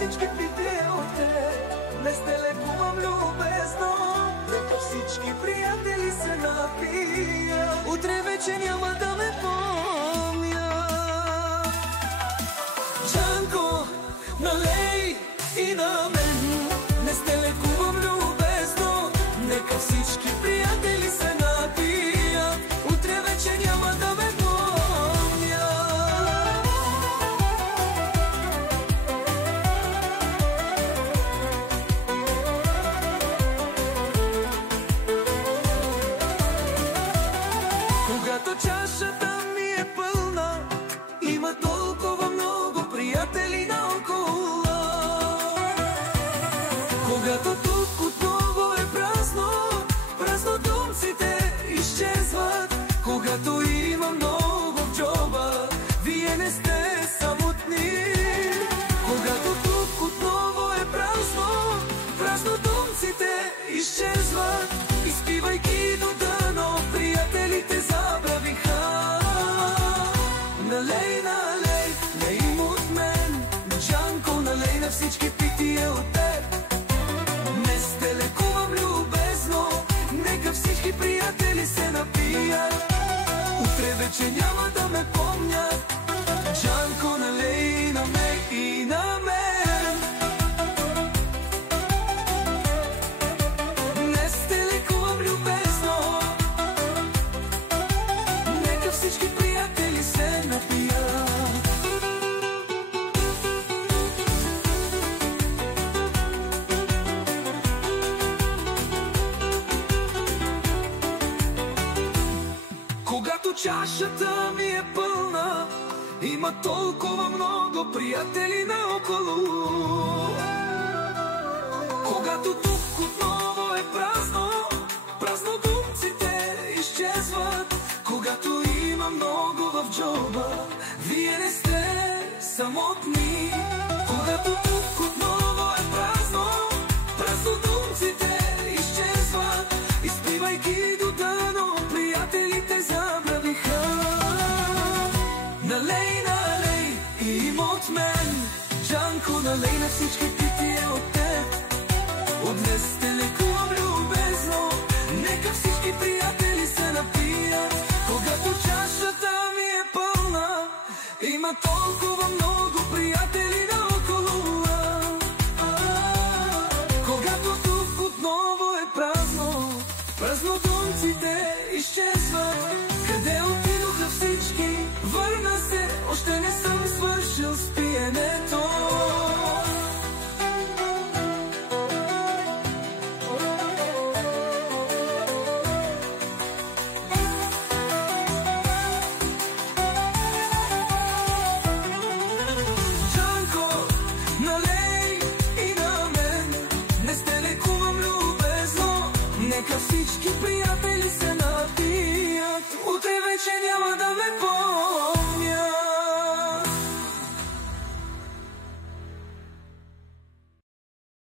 всички пития от теб. Днес те лекувам любезно, нека всички приятели се напият. Утре вече няма да ме помня. Джанко, налей и на мен. Днес те лекувам любезно, нека всички приятели се напият. Утре вече няма да ме помня. Когато чашата ми е пълна, има толкова много приятели наоколо. Когато тук отново е празно, празнодумците изчезват. Когато има много в джоба, вие не сте самотни. Когато тук отново е празно, празнодумците изчезват. Изпивайки до дъно, приятелите забравиха. Налей, налей, лей им от мен. Джанко, налей на всички пития от теб. Днес те лекувам любезно, нека всички приятели се напият. Утре вече няма да ме помнят. Джанко, налей на мен и на мен. Днес те лекувам любезно, нека всички приятели се напият. Когато чашата ми е пълна, има толкова много приятели наоколо. Когато тук отново е празно, празнодумците изчезват. Когато има много в джоба, вие не сте самотни. Когато тук отново е празно, празнодумците изчезват. Изпивайки до дъно, приятелите забравиха. Налей, налей и им от мен. Джанко, налей на всички пития от теб. От днес те лекувам любезно, нека всички приятели се напият. Когато чашата ми е пълна, има толкова много приятели наоколо. Когато тук отново е празно, празнодумците изчезват. Къде отидоха всички? Върна се, още не съм свършил с пиенето. Джанко, налей и на мен. Днес те лекувам любезно, нека всички